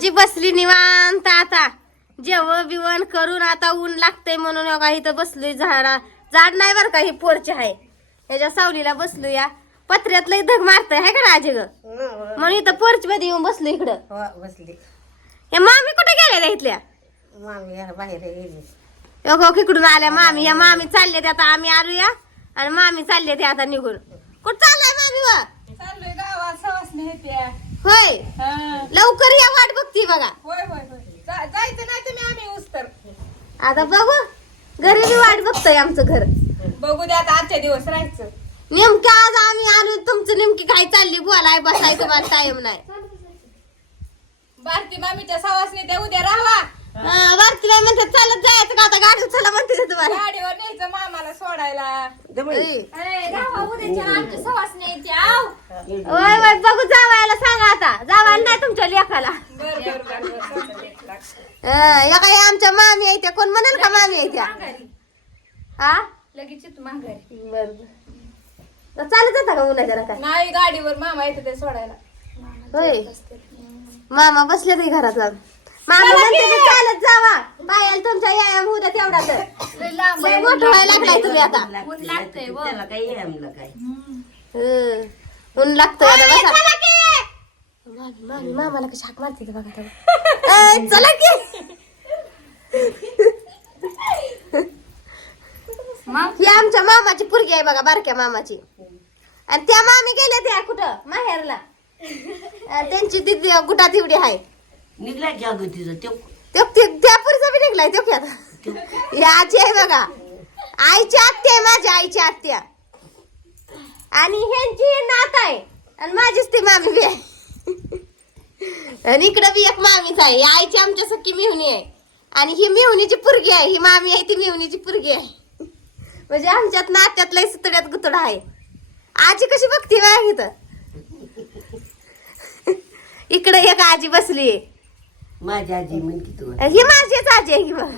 आजी बसली निवांत आता. जेवण बिवण करून आता ऊन लागतंय म्हणून बघा इथं बसलोय झाडा. झाड नाही बरं का ही पोरची आहे. ह्याच्या सावलीला बसलो या पत्र्यात लई धग मारतय आहे का आजी ग? म्हणून इथं पोरची मध्ये येऊन बसलो इकडं. हो, बसली. हे मामी कुठे गेल्या इथल्या? मामी या बाहेर गेली. इकडून आल्या मामी. या मामी चालले आता आम्ही आलूया. आणि मामी चालले ते आता निघून. कुठं चाललाय मामी वा? चाललोय गावात सवासने येते होय. हा. लवकर या वाट बघती बघा. होय होय होय. जा- जायचं नाही तुम्ही आम्ही उस्तर. आता बघू. घरी बी वाट बघतोय आमचं घर. बघू द्या आता आजच्या दिवस राहायचं. नेमकं आज आम्ही आलो तुमचं नेमकी काय चालली बोलाय बसाय तुम्हाला टाइम नाही. भारती मामीच्या सवासने त्या उद्या राहा हा, भारतीबाई म्हणते चालत जायचं का आता? गाडी चला म्हणते तुम्हाला. गाडीवर होय सवासने होय बघू जावायला सांगा आता. जावायला नाही तुमच्या लेखाला. हा, या काही आमच्या मामी आहे त्या. कोण म्हणेल का मामी आहे त्या? हा? लगेच येतो माघारी. बर. बर चालत जाता का उन्हा जरा काय? नाही गाडीवर मामा येतं ते सोडायला. होय. मामा बसले ते घरात जाऊन. मामा म्हणते चालत जावा. बायाला तुमच्या व्यायाम होऊ द्या तेवढा तर लय लांब लय आहे, मोठं व्हायला लागलाय तुम्ही आता. ऊन लागतंय. त्याला काही आमला काय? हं. ऊन लागतं आता बसा. मामी मामी मामाला कशी हाक मारते ते बघा तेव्हा. ए, चला की. मग? ही आमच्या मामाची पुरगी आहे बघा बारक्या मामाची. आणि त्या मामी गेल्या त्या कुठं? माहेरला. आणि त्यांची दिदी गुटात एवढी आहे. निघला अगं तिचं ते त्यो ते- त्या पुरीचा बी निघलाय तो की आता. ही आजी आहे बघा. आईची आत्या आहे माझ्या आईची आत्या. आणि ह्यांची नात आहे. आणि माझीच ती मामी बी आहे. आणि इकडं बी एक मामीच आहे. आईची आमच्या सख्खी मिहुनी आहे. आणि ही मिहुनीची पुरगी आहे. ही मामी आहे ती मिहुनीची पुरगी आहे. म्हणजे आमच्यात नात्यात लय सुतड्यात गुतड आहे. आजी कशी बघते बघा इथं? इकडे एक आजी बसली माझी आजी म्हणते तू. ही माझीच आजी आहे ही बघ.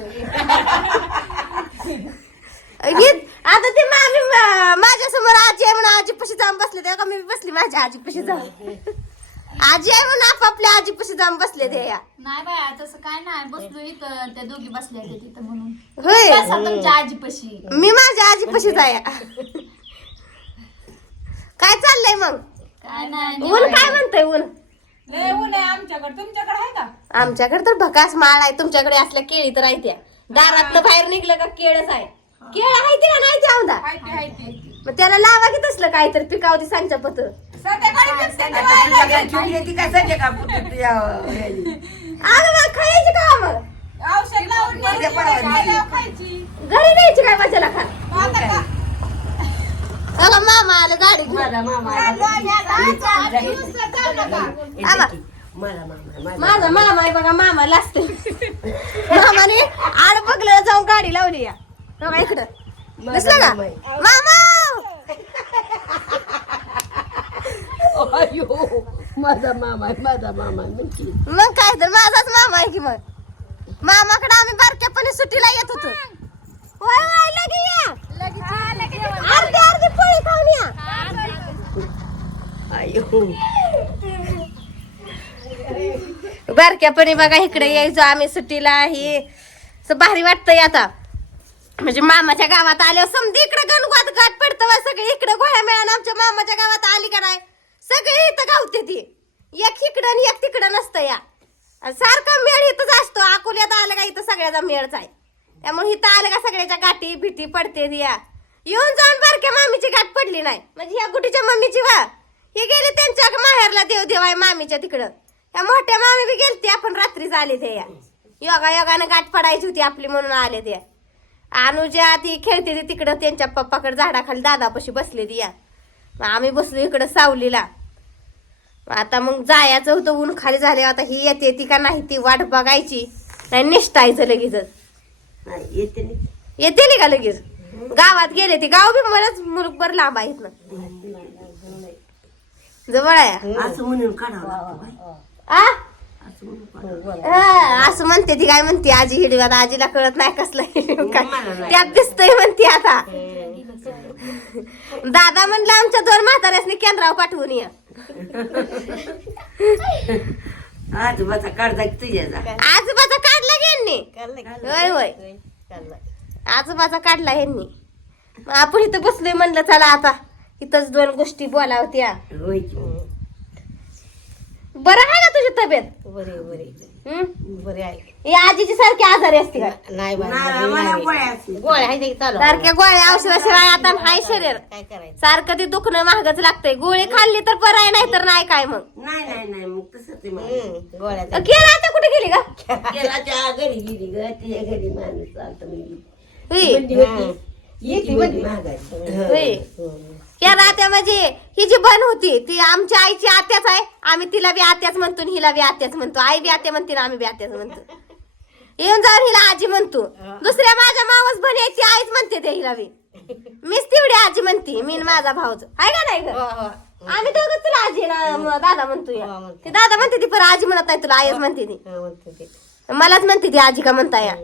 ही आता ती मामी माझ्यासमोर आजी आहे म्हणून आजी पशी जाऊन बसले तेव्हा मी बसली माझ्या आजी पशी जाऊन. आजी आहे म्हणून आपापल्या आजी पशी जाऊन बसले ते या. नाही बाया तसं काय नाही. बसलो इथं त्या दोघी बसल्या होत्या तिथं म्हणून. होय. बसा तुमच्या आजीपाशी मी माझ्या आजी पशी जाया. काय चाललंय मग? काय नाही ऊन काय म्हणतंय ऊन? लय ऊन आहे आमच्याकडे. तुमच्याकडे का आमच्याकडे तर भकास माळ आहे तुमच्याकडे असल्या केळी तर आहे त्या. दारात बाहेर निघलं का केळच आहे. केळ आहे ते का नाही ते. आमदा मग त्याला लावा की तसलं काहीतरी पिकावती सांगच्या पत्र संध्याकाळी पण संध्याकाळी लागेल. ठेवली ती मग खायची का मग घरी द्यायची काय मजाला खा? अगं मामा आलं गाडी घेऊन. माझा मामा. माझा मामा आहे बघा मामा लाजते मामाने आड बघलं जाऊन गाडी लावली या. बघा इकडं. माझा दिसलं का? मामा अयो माझा मामा आहे माझा मामा आहे मग काय तर माझाच मामा आहे की मग? मामाकडे आम्ही बारक्यापणी सुट्टीला येत होतो होय होय लगे या अर्धी अर्धी पोळी खाऊन या अयो बारक्यापणी बघा इकडे यायचो आम्ही सुट्टीला ही भारी वाटतंय आता. म्हणजे मामाच्या गावात आल्यावर समधी इकडे गणगोत गाठ पडतं वा सगळे इकडे गोळ्या मिळान आमच्या मामाच्या गावात आली का नाही? सगळे इथं गावते ती. एक इकडं आणि एक तिकडं नसतं या. सारखा मेळ इथंच असतो. अकोल्यात आलं का इथं सगळ्याचा मेळच आहे. त्यामुळे इथं आलं का सगळ्याच्या गाठी भीती पडते ती या. येऊन जाऊन बारक्या मामीची गाठ पडली नाही. म्हणजे ह्या गुटीच्या मम्मीची वा. हे गेले त्यांच्या माहेरला देव देव आहे मामीच्या तिकडं. त्या मोठ्या मामी बी गेलते आपण रात्रीच आले ते. या योगा योगानं गाठ पडायची होती आपली म्हणून आले ते. अनुजा ती खेळते ती तिकडं त्यांच्या पप्पाकडे झाडाखाली दादापाशी बसले ती या. मग आम्ही बसलो इकडं सावलीला. आता मग जायचं होतं ऊन खाली झाले आता ही येते ती का नाही ती वाट बघायची. नाही निष्ठायचं लगेचच. नाही येते नाही. येते का लगेच? गावात गेले ते. गाव बी मलाच मुलगभर लांब आहेत ना. जवळ आहे. असं म्हणून काढावं. आ? असं. हा, म्हणते ती काय म्हणते आजी हिडव्यात आजीला कळत नाही कसलं हिडव काय. नाही. त्यात दिसतंय म्हणते आता. दादा म्हणलं आमच्या दोन म्हाताऱ्यासनी केंद्रावर पाठवून या. आजोबाचा काढता की तुझ्याचा आजोबाचा काढला की यांनी? काढलं होय होय. आजोबाचा काढला ह्यांनी मग आपण इथं बसलोय म्हणलं चला आता. इथंच दोन गोष्टी बोलावत्या. बरं आहे तुझी तब्येत? बरे बरे हं? बरे आहे. ही आजीची सारखी आजारी असते का? नाही बाई, मला. गोळ्या असतील. गोळ्या आहे ते चालू? सारख्या गोळ्या औषधाशिवाय आता हाय शरीर. काय करायचं? सारखं ते दुखणं महागच लागतंय. गोळी खाल्ली तर बरं आहे नाही तर नाही काय मग? नाही नाही नाही मग मला. हम्म, गोळ्या गेला आता कुठे गेली का गेला त्या घरी गेली ग तिच्या घरी माणूस हुई. होती. येते. या रात्या म्हणजे ही जी बन होती ती आमच्या आईची आत्याच आहे. आम्ही तिला बी आत्याच म्हणतो हिला बी आत्याच म्हणतो. आई बी आत्या म्हणते आम्ही बी आत्याच म्हणतो. येऊन जाऊन हिला आजी म्हणतो. दुसऱ्या माझ्या मावस बन आहे ती आईच म्हणते ते हिला बी. मीच तेवढी आजी म्हणते मी माझा भाऊच. आहे का नाही ग? हो, हो. आम्ही दोघं तुला आजी ना म- दादा म्हणतो या हो, म्हणते. ती दादा म्हणते ती पण आजी म्हणत नाही तुला आईच म्हणते ती. हा, म्हणते. मलाच म्हणते ती आजी का म्हणताय. या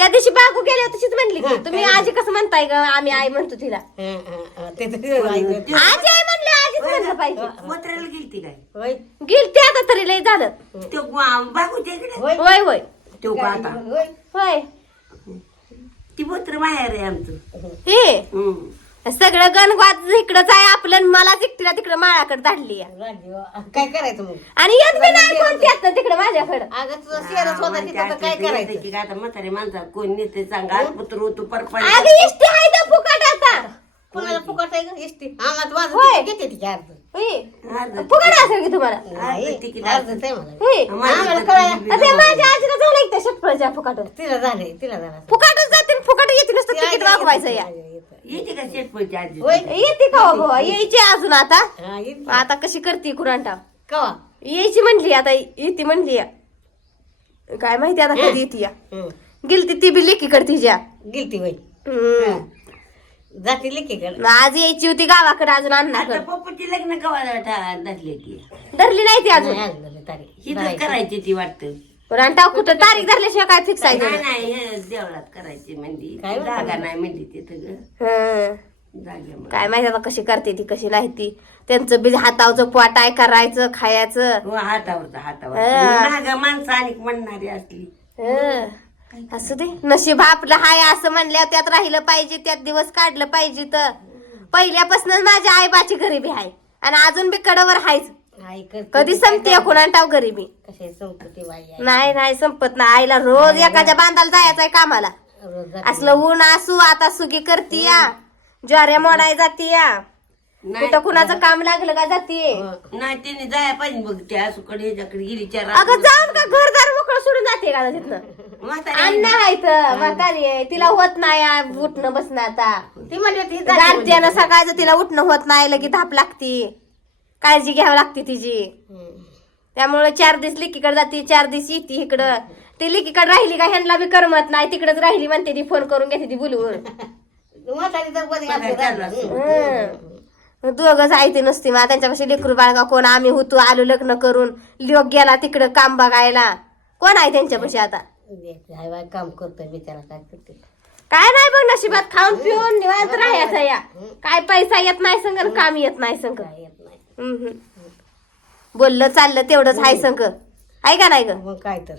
त्या दिवशी बागू गेले तशीच म्हणली की तुम्ही आजी कसं म्हणताय ग? आम्ही आई म्हणतो तिला. हा, हा, हा. ते. आजी आई म्हणले आजीच म्हणलं पाहिजे. पत्राला गेलती काय? होय. गेल ते आता तरी लय झालं. तो बागूच्या इकडे? होय. होय तो आता. होय. होय. ती पत्र बाहेर आहे आमचं. हे. सगळं गणवात इकडंच आहे आपलं आणि मलाच एकटीला तिकडं माळाकडे धाडली. काय करायचं मग? आणि येत बी नाही कोणती आता तिकडं माझ्याकडं. अगं तुझं शेरच होता तिथं तर काय करायचं? की आता म्हातारी माणसा कोण नेते सांगा पुत्र होतो परपंच. अगं इष्टी आहे त्या फुकट आता? कोणाला फुकट आहे का एसटी. आम्हाला माझं होय. तिकीट घेते तिची अर्ध होय. अर्ध फुकट असेल की तुम्हाला? नाही तिकीट अर्धच आहे मला. होय. आम्हाला कळलं. अरे माझ्या आजीला झालं एक त्या षटफळच्या फुकट तिला झाले तिला झाला. फुकटच जाते आणि फुकट येते नुसतं तिकीट वागवायचं या. येते का शेटपळची आजी? होय येते का हो बुवा? यायची अजून आता? हा, येते. आता कशी करते कुरांटा कवा? यायची म्हणली आता येते म्हणली. या काय माहिती आता कधी येते या. गेलती ती बी लेकीकडे तिच्या. गिलती होय. हम्म. जाती लेकीकडे आज यायची होती गावाकडे अजून आता अण्णाकडे पप्पूची लग्न कवा धरली ती धरली नाही ती अजून. नाही तारीख. ही. करायची ती वाटतं. कुरांटा कुठं तारीख धरल्याशिवाय काय फिक्स आहे नाही त्याचं? नाही हे देवळात करायची म्हणली काय ती म्हणते? जागा नाही म्हणली तिथं ग. हं. जागेमुळे. काय माहिती आता कशी करते ती कशी नाही ती. त्यांचं बी हातावचं पोट आहे करायचं खायचं. हो हातावरचा हातावर हा. माणसं आणि म्हणणारी असली. हं. असू दे. नशीब आपलं हाय असं म्हणल्यावर त्यात राहिलं पाहिजे त्यात दिवस काढलं पाहिजे तर. पहिल्यापासूनच माझ्या आईबाची गरिबी आहे आणि अजून बी कडवर हायच. आई करते. कधी संपते गरिबी कशी संपत्ती बाई आहे. नाही नाही संपत नाही आईला रोज एखाद्या बांधाला जायचंय कामाला. रोज जाते. असलं ऊन असू आता सुगी करती या. ज्वाऱ्या मोडाय जाती या. नाही कुठं कुणाचं काम लागलं का जातीये नाही तिने जाया पाहिजे बघ त्या आसूकडे ह्याच्याकडे गेली चार अगं जाऊन का घरदार मोकळं सोडून जाते का तिथनं? म्हातारी अन्न आहे तर म्हातारी आहे. तिला होत नाही आ, उठणं बसणं आता. ती जाते गारट्यानं सकाळचं तिला उठणं होत नाही लगी धाप लागती. काळजी घ्यावी लागते तिची. त्यामुळे चार दिवस लिकीकडे जाते चार दिवस येते इकडं. ती लिकीकडे राहिली का ह्यांना बी करमत नाही तिकडेच राहिली म्हणते ती फोन करून घेते ती बोलवून. म्हातारी तर बरी बघा, आपली चालू राहते. असतं. दोघच आहे ते नसते मग त्यांच्यापाशी लेकरू बाळगा कोण? आम्ही होतो आलो लग्न करून. लोक गेला तिकडं काम बघायला. कोण आहे त्यांच्यापाशी आता? काम करतोय बिचारा काय करते काय नाही बघ नशिबात खाऊन पिऊन निवांत राहायचं या. काय पैसा येत नाही संग काम येत नाही संग. येत नाही. बोललं चाललं तेवढंच. हाय संग. आहे का नाही ग? मग काय तर.